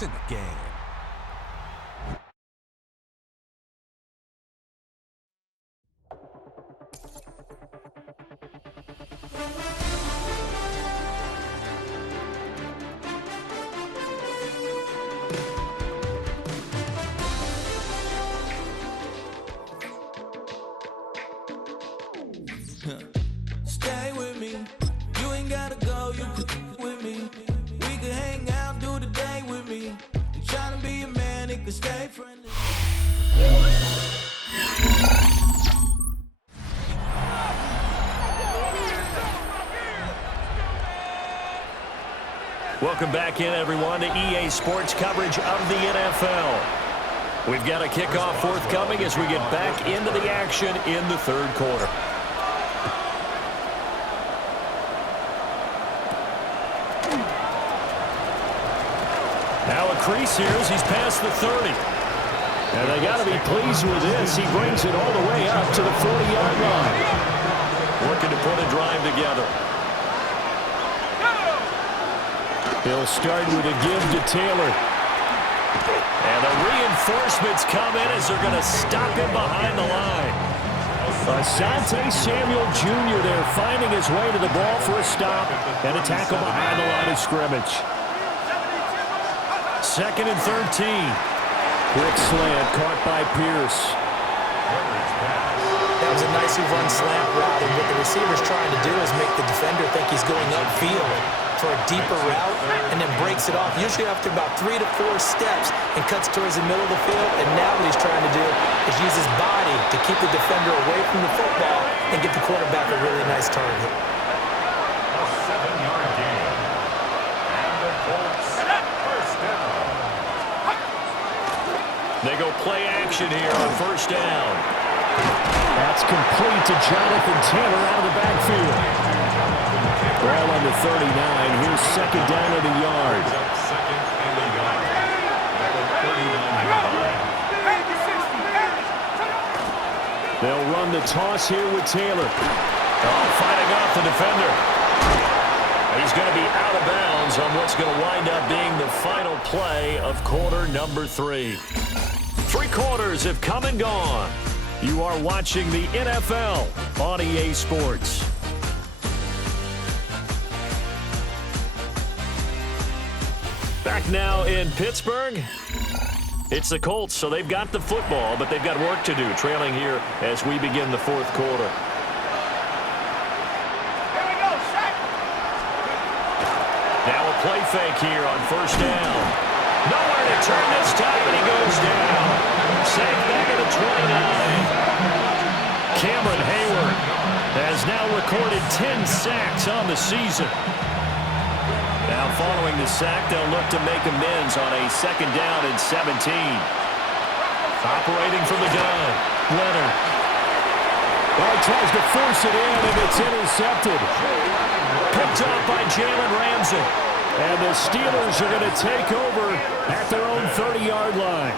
It's in the game. Stay with me. You ain't gotta go, you can with me. We can hang out, do the day with me. I'm trying to be a man, it can stay friendly. Welcome back in, everyone, to EA Sports coverage of the NFL. We've got a kickoff forthcoming as we get back into the action in the third quarter. Now a crease here as he's past the 30. And they got to be pleased with this. He brings it all the way up to the 40-yard line. Looking to put a drive together. He'll start with a give to Taylor. And the reinforcements come in as they're going to stop him behind the line. Asante Samuel Jr. there finding his way to the ball for a stop and a tackle behind the line of scrimmage. 2nd and 13. Quick slant caught by Pierce. That was a nicely run slant route, and what the receiver's trying to do is make the defender think he's going upfield for a deeper route and then breaks it off, usually after about 3 to 4 steps, and cuts towards the middle of the field. And now what he's trying to do is use his body to keep the defender away from the football and give the quarterback a really nice target. A 7-yard gain. And the Colts first down. They go play action here on first down. That's complete to Jonathan Taylor out of the backfield. Ball on the 39. Here's second down at the yard. Second and a yard. At the 39-yard line. They'll run the toss here with Taylor. Oh, fighting off the defender. He's going to be out of bounds on what's going to wind up being the final play of quarter number 3. 3 quarters have come and gone. You are watching the NFL on EA Sports. Back now in Pittsburgh. It's the Colts, so they've got the football, but they've got work to do, trailing here as we begin the fourth quarter. Now a play fake here on first down. Nowhere to turn this time, and he goes down. Safe back at the 29. Cameron Hayward has now recorded 10 sacks on the season. Now following the sack, they'll look to make amends on a 2nd down and 17. Operating from the gun, Leonard. Well, he tries to force it in, and it's intercepted. Picked off by Jalen Ramsey. And the Steelers are going to take over at their own 30-yard line.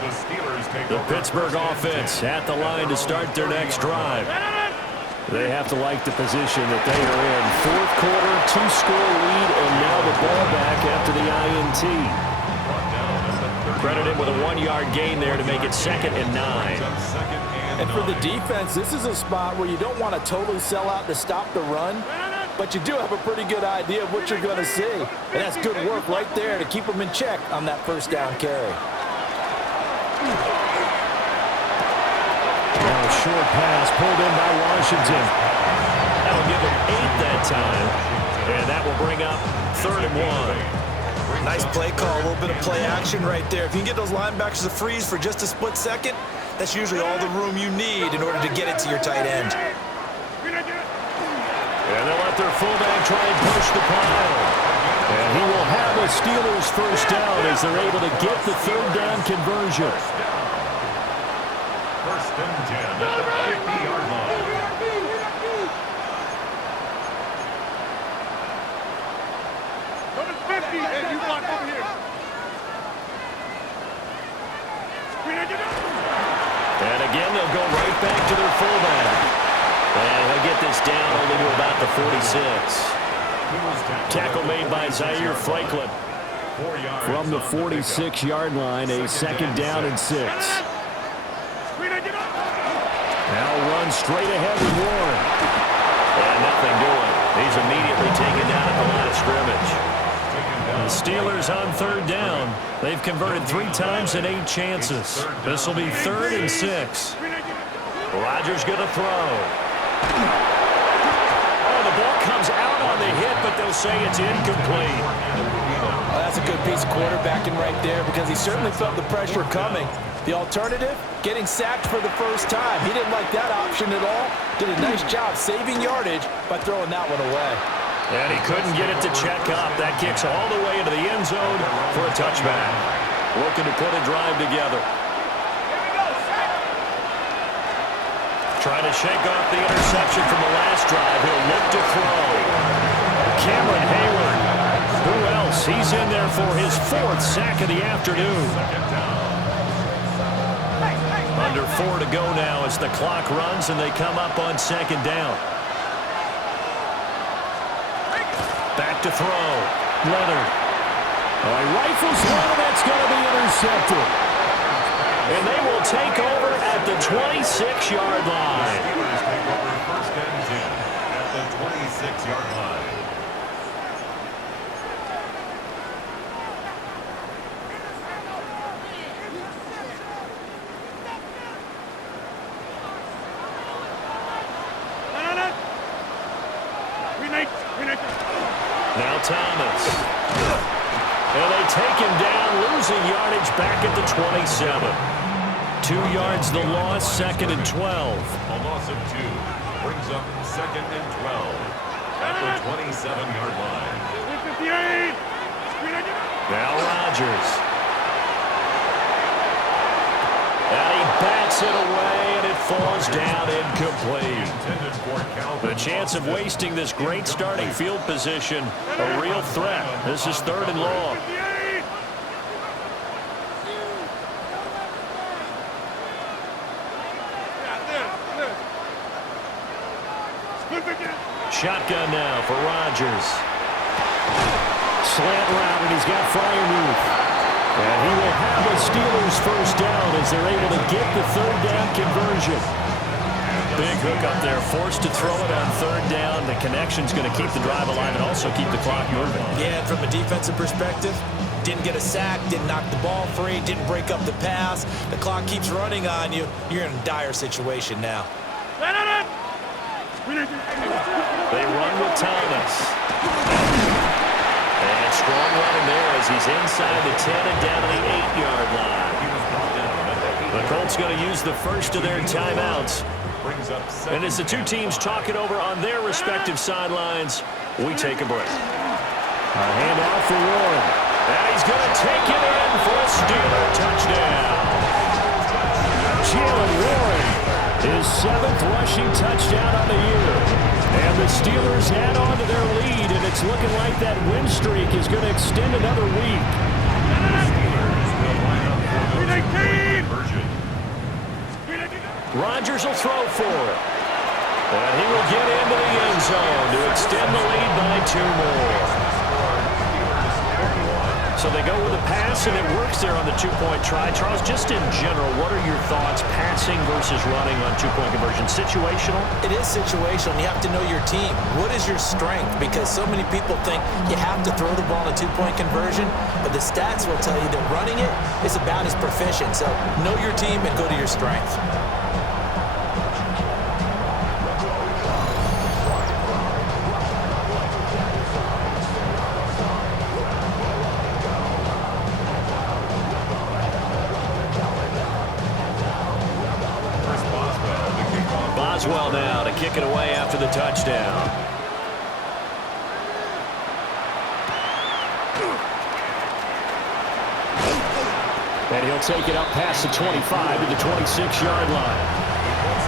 The Steelers take The over. Pittsburgh offense at the line to start their next drive. They have to like the position that they are in. Fourth quarter, 2-score lead, and now the ball back after the INT. Credited with a 1-yard gain there to make it 2nd and 9. And for the defense, this is a spot where you don't want to totally sell out to stop the run, but you do have a pretty good idea of what you're going to see. And that's good work right there to keep them in check on that first down carry. Now a short pass pulled in by Washington. That'll give them 8 that time. And that will bring up 3rd and 1. Nice play call, a little bit of play action right there. If you can get those linebackers to freeze for just a split second, that's usually all the room you need in order to get it to your tight end. And they'll let their fullback try and push the pile. And he will have a Steelers first down as they're able to get the 3rd down conversion. First and 10 at the 50-yard line. Number 50, and you block over here. And again, they'll go right back to their fullback. And he'll get this down only to about the 46. Tackle made by Zaire Franklin. 4 yards From the on the 46-yard line, a second down and 6. Now runs straight ahead with Warren. And nothing doing. He's immediately taken down at the line of scrimmage. The Steelers on third down. They've converted 3 times in 8 chances. This will be 3rd and 6. Rodgers going to throw. Oh, the ball comes out on the hit, but they'll say it's incomplete. Well, that's a good piece of quarterbacking right there because he certainly felt the pressure coming. The alternative, getting sacked for the first time. He didn't like that option at all. Did a nice job saving yardage by throwing that one away. And he couldn't get it to check up. That kicks all the way into the end zone for a touchback. Looking to put a drive together. Trying to shake off the interception from the last drive. He'll look to throw. Cameron Hayward. Who else? He's in there for his 4th sack of the afternoon. Under 4 to go now as the clock runs and they come up on second down. Back to throw. Leonard. Rifles one, that's going to be intercepted. And they will take over at the 26-yard line. Take over 1st and 10 at the 26-yard line. Now Thomas. And they take him down, losing yardage back at the 27. 2 yards the loss, 2nd and 12. A loss of 2 brings up 2nd and 12 at the 27-yard line. Now Rodgers. And he bats it away, and it falls down incomplete. The chance of wasting this great starting field position, a real threat. This is 3rd and long. Shotgun now for Rodgers. Slant route, and he's got Freiermuth. And he will have the Steelers first down as they're able to get the 3rd down conversion. Big hook up there, forced to throw it on 3rd down. The connection's going to keep the drive alive and also keep the clock moving. Yeah, and from a defensive perspective, didn't get a sack, didn't knock the ball free, didn't break up the pass. The clock keeps running on you. You're in a dire situation now. They run with Thomas. And strong running there as he's inside the 10 and down to the 8-yard line. The Colts going to use the first of their timeouts. And as the 2 teams talk it over on their respective sidelines, we take a break. A handoff for Warren. And he's going to take it in for a Steeler touchdown. Jalen Warren, his 7th rushing touchdown on the year. And the Steelers add on to their lead, and it's looking like that win streak is going to extend another week. Rodgers will throw for it. And he will get into the end zone to extend the lead by 2 more. So they go with a pass, and it works there on the 2-point try. Charles, just in general, what are your thoughts passing versus running on 2-point conversion? Situational? It is situational. You have to know your team. What is your strength? Because so many people think you have to throw the ball in a 2-point conversion, but the stats will tell you that running it is about as proficient. So know your team and go to your strength. Boswell now to kick it away after the touchdown. And he'll take it up past the 25 to the 26-yard line.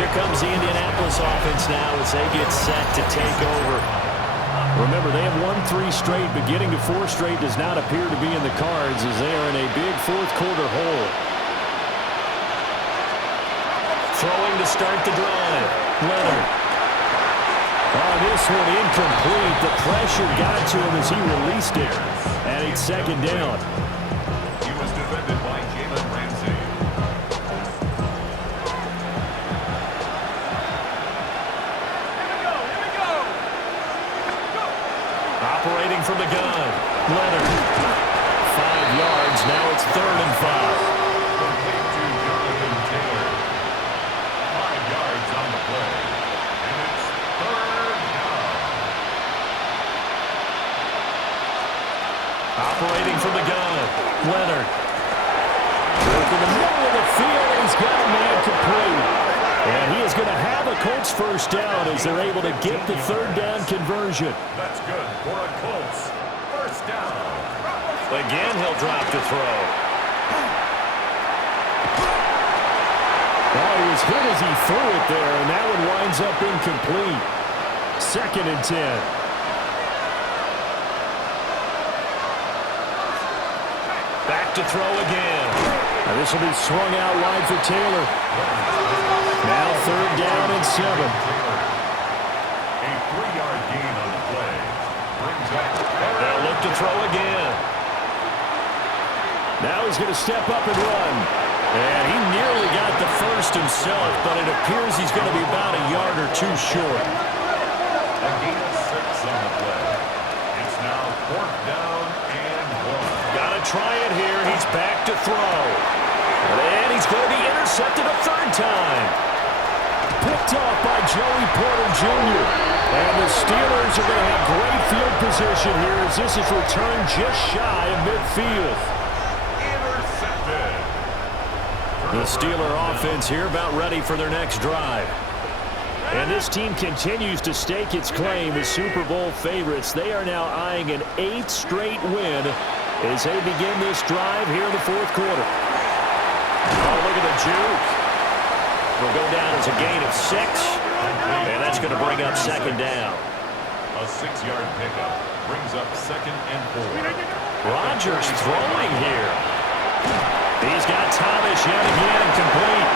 Here comes the Indianapolis offense now as they get set to take over. Remember, they have won 3 straight, but getting to 4 straight does not appear to be in the cards as they are in a big fourth-quarter hole. Throwing to start the drive. Leonard. On this one incomplete. The pressure got to him as he released it. And it's second down. He was defended by Jalen Ramsey. Operating from the gun. Leonard. 5 yards. Now it's 3rd and 5. Complete to Jonathan Taylor. 5 yards on the play. And it's 3rd down. Operating from the gun. Leonard. Work in the middle of the field. He's got a man complete. And he is going to have a Colts first down as they're able to get the 3rd down conversion. That's good for a Colts first down. Again, he'll drop to throw. Oh, he was hit as he threw it there, and that one winds up incomplete. 2nd and 10. Back to throw again. Now this will be swung out wide for Taylor. Now 3rd down and 7. A 3-yard gain on the play. Brings up. They'll look to throw again. Now he's going to step up and run. And he nearly got the first himself, but it appears he's going to be about a yard or 2 short. A gain of 6 on the play. It's now 4th down and 1. Got to try it here. He's back to throw. And he's going to be intercepted a 3rd time. Picked off by Joey Porter Jr. And the Steelers are going to have great field position here as this is returned just shy of midfield. Intercepted. The Steeler offense here about ready for their next drive. And this team continues to stake its claim as Super Bowl favorites. They are now eyeing an 8th straight win as they begin this drive here in the 4th quarter. Oh, look at the juke. Will go down as a gain of 6. And that's going to bring up 2nd down. A 6-yard pickup brings up 2nd and 4. Rodgers throwing here. He's got Thomas yet again complete.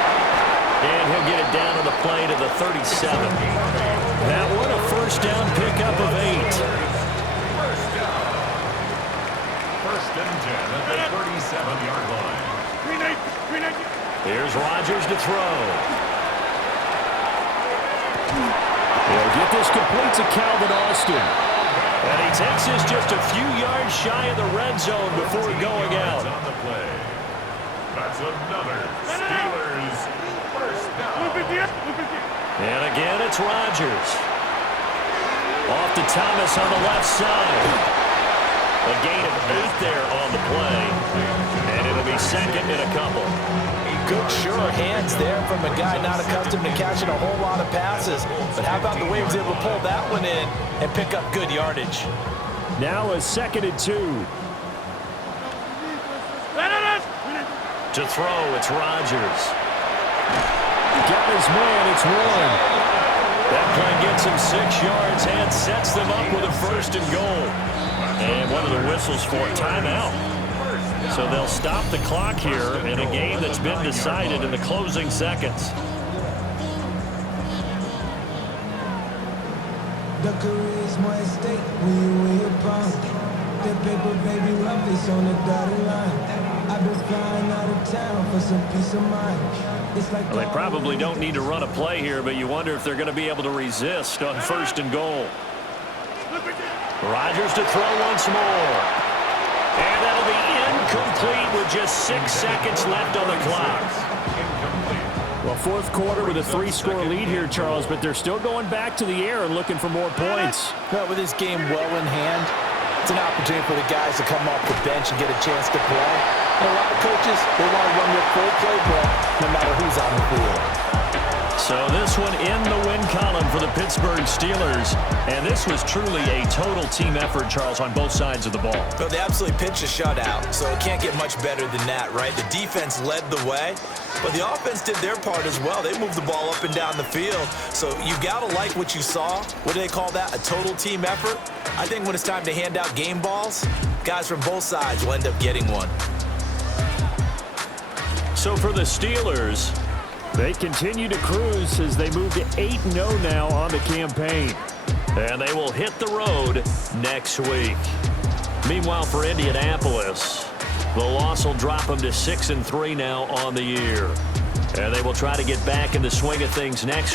And he'll get it down on the play to the 37. That one a first down pickup of 8. First down. 1st and 10 at the 37-yard line. Here's Rodgers to throw. He'll get this complete to Calvin Austin. And he takes this just a few yards shy of the red zone before going out. On the play. That's another Steelers first down. And again, it's Rodgers. Off to Thomas on the left side. A gain of 8 there on the play. And it'll be 2nd and a couple. Good, sure hands there from a guy not accustomed to catching a whole lot of passes. But how about the way he was able to pull that one in and pick up good yardage? Now a 2nd and 2. To throw, it's Rodgers. Got his man, it's Warren. That play gets him 6 yards and sets them up with a 1st and goal. And one of the whistles for timeout. So they'll stop the clock here in a game that's been decided in the closing seconds. The career is more at stake when you pound. The paper, baby, love is on the dotted line. I've been flying out of town for some peace of mind. It's like Well, they probably don't need to run a play here, but you wonder if they're going to be able to resist on 1st and goal. Rodgers to throw once more. And that'll be incomplete with just 6 seconds left on the clock. Well, 4th quarter with a 3-score lead here, Charles, but they're still going back to the air and looking for more points. Well, with this game well in hand, it's an opportunity for the guys to come off the bench and get a chance to play. And a lot of coaches, they want to run their full playbook no matter who's on the field. So this one in the win column for the Pittsburgh Steelers. And this was truly a total team effort, Charles, on both sides of the ball. So they absolutely pitched a shutout, so it can't get much better than that, right? The defense led the way, but the offense did their part as well. They moved the ball up and down the field. So you got to like what you saw. What do they call that? A total team effort? I think when it's time to hand out game balls, guys from both sides will end up getting one. So for the Steelers, they continue to cruise as they move to 8-0 now on the campaign. And they will hit the road next week. Meanwhile, for Indianapolis, the loss will drop them to 6-3 now on the year. And they will try to get back in the swing of things next